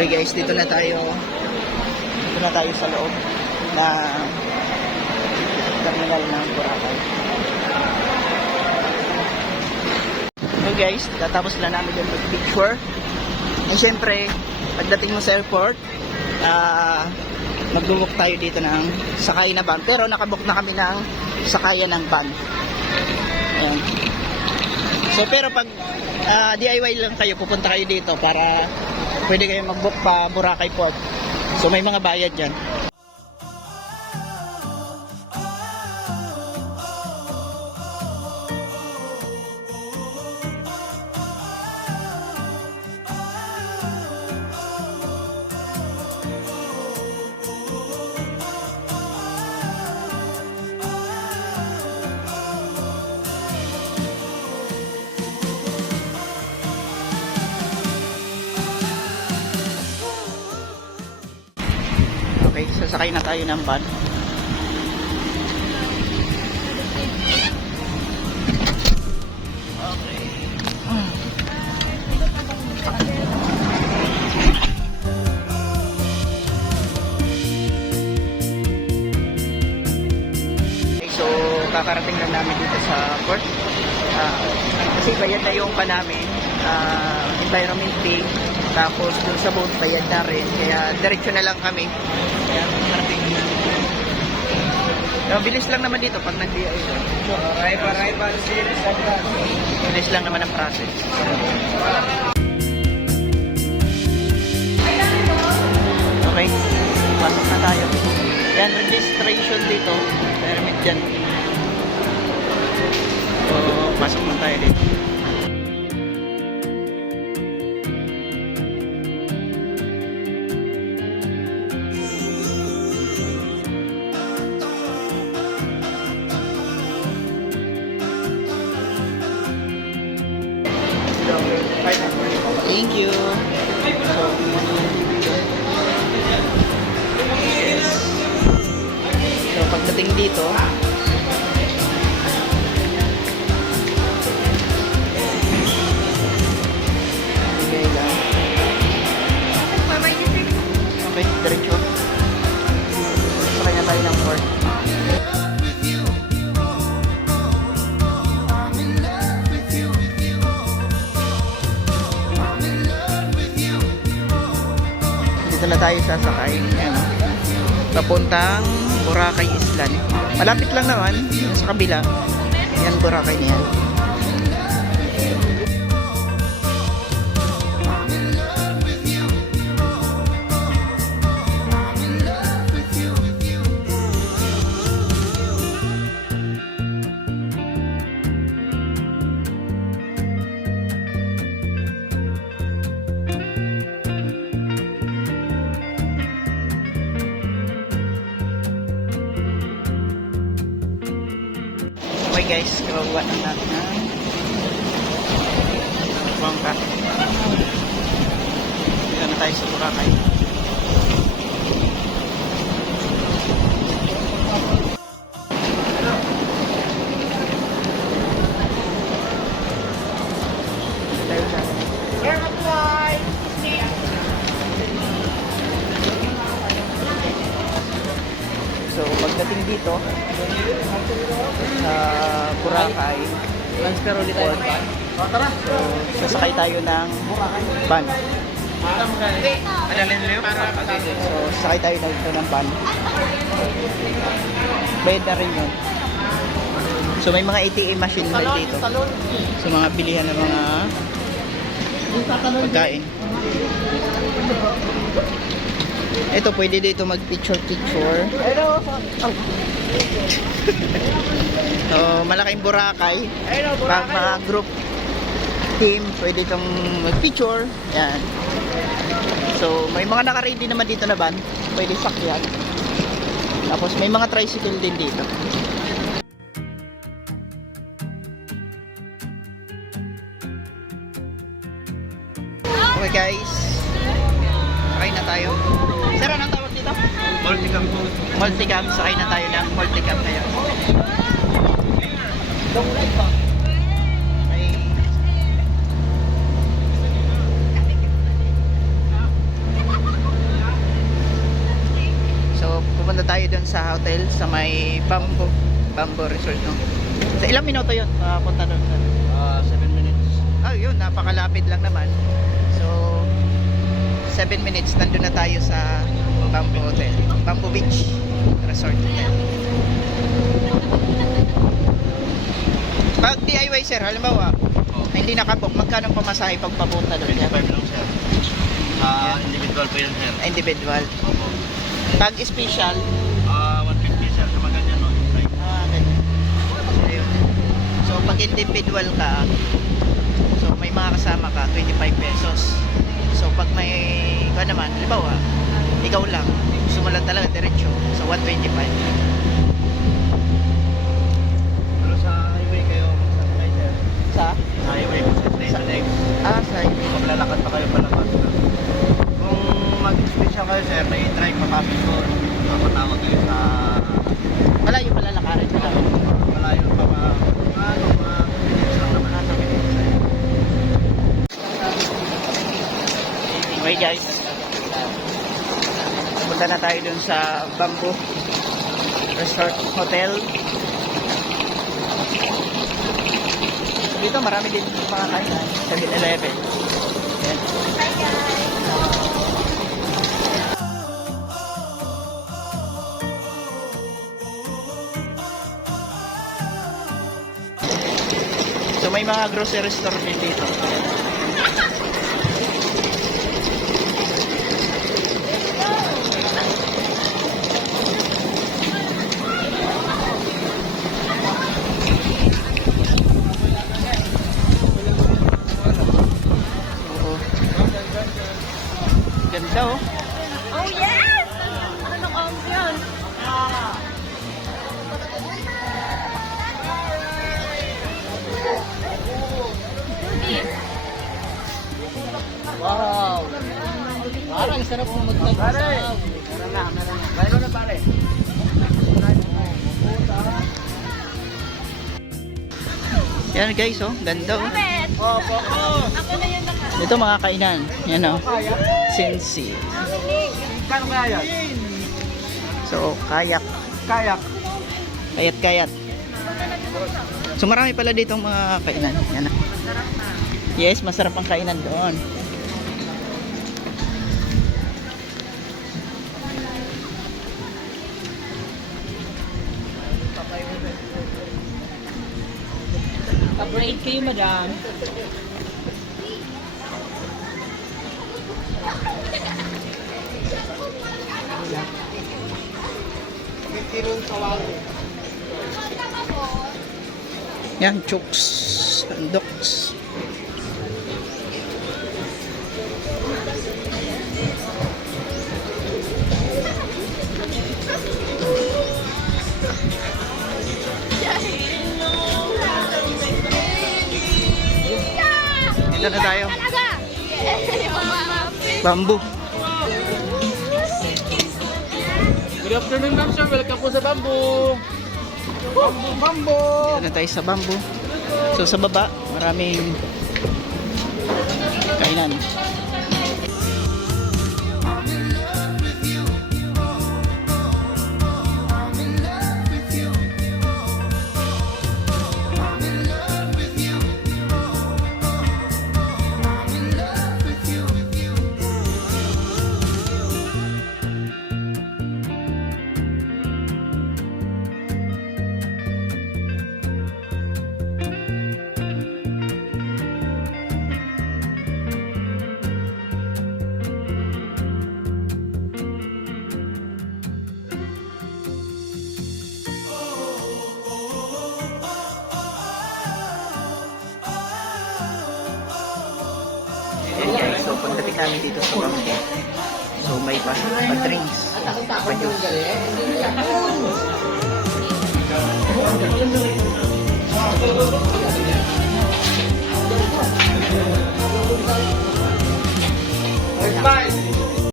Okay guys, dito na tayo sa loob na terminal ng Boracay. So guys, tatapos lang namin yung mag-picture. And syempre, pagdating mo sa airport, mag-book tayo dito ng sakay na van. Pero nakabook na kami ng sakayan ng van. Ayan. So pero pag DIY lang kayo, pupunta kayo dito para pwede kayo mag-book pa Boracay Port. So may mga bayad dyan. Okay, sasakay na tayo ng van. Okay. Okay, so kakarating lang namin dito sa port. Kasi bayad na yung pa namin, environment fee. Tapos dun sa boat bayad na rin, kaya diretso na lang kami. Kaya parating na. Bilis lang naman dito pag nag-DIY. So, arrival, bilis lang naman ang process. Okay, pasok na tayo. Yan, registration dito. Permit dyan. So, pasok na tayo dito. Thank you. So pagdating dito, okay, diretso. Sakay na tayo ng port. Dito na tayo sasakay. Ayan, papuntang Boracay Island. Malapit lang naman, sa kabila. Yan, Boracay niyan. Okay guys, kawawa na natin ng bangka. Dito na tayo sa Boracay. So pagdating dito sa Boracay Port, so sasakay tayo ng van. So sasakay tayo dito ng van. Bayad na rin yun. So may mga ATM machine na dito. So mga bilihan ng mga pagkain. Ito, pwede dito mag-picture. So, malaking Boracay. Pag mga group team, pwede itong mag-picture. Yan. So, may mga naka-ready naman dito na van. Pwede sakyan. Tapos, may mga tricycle din dito. Okay guys, sakay na tayo. Sir, anong tawag dito? Multicam po. Multicam, sakay na tayo ng multicam ngayon. Okay. tayo dun sa hotel sa may Bamboo Resort, no? Sa ilang minuto yun punta doon? 7 minutes. Yun, napakalapit lang naman. So 7 minutes nandun na tayo sa Bamboo Hotel, Bamboo Beach Resort Hotel. Pag DIY sir, halimbawa na hindi nakabook, magkano ang pamasahe pag papunta doon? 25 lang sir. Individual po yan sir. Individual. Opo. Pag special, 150 sir sa maganyan no. ganyan. Ayun. So pag individual ka, so may mga kasama ka, 25 pesos. So pag may naman, halimbawa, ikaw lang, gusto mo lang talaga diretso, so 125. Pero sa highway kayo magsasakay sir. Sa? Sa highway po sir. Sa next. Sa highway. Maglalakad pa kayo palabas. Kung mag-special kayo sir, may drive papasok ko. Mapatawag kayo sa... Malayo pala lakarin nila. Malayo pa mga minutes lang naman. Nasa minutes. Okay guys, punta na tayo dun sa Bamboo Resort Hotel. Dito marami din mga kainan, 7-Eleven. Ayan. So may mga grocery store din dito. Ganda oh. Oh yes! Ano ambiance? Wow. Parang sarap mo magtagsaw. Meron na. Mayroon na pare. Yan guys oh, ganda oh. Bakit? Opo. Ako na yung naka... Ito mga kainan. Yan oh. Sinsi. Kano kaya yan? So kayak. Kayak. Kayat-kayat. So marami pala dito mga kainan. Yan oh. Yes, masarap ang kainan doon. Pa-braid kayo, madam. Yan, chooks. Doks. Dito na tayo. Bamboo. Good afternoon ma'am sir. Welcome po sa Bamboo. Dito na tayo sa Bamboo. So sa baba, maraming kainan. Okay, so pagdating namin dito sa Bamboo, so may pa-drinks, pa-juice.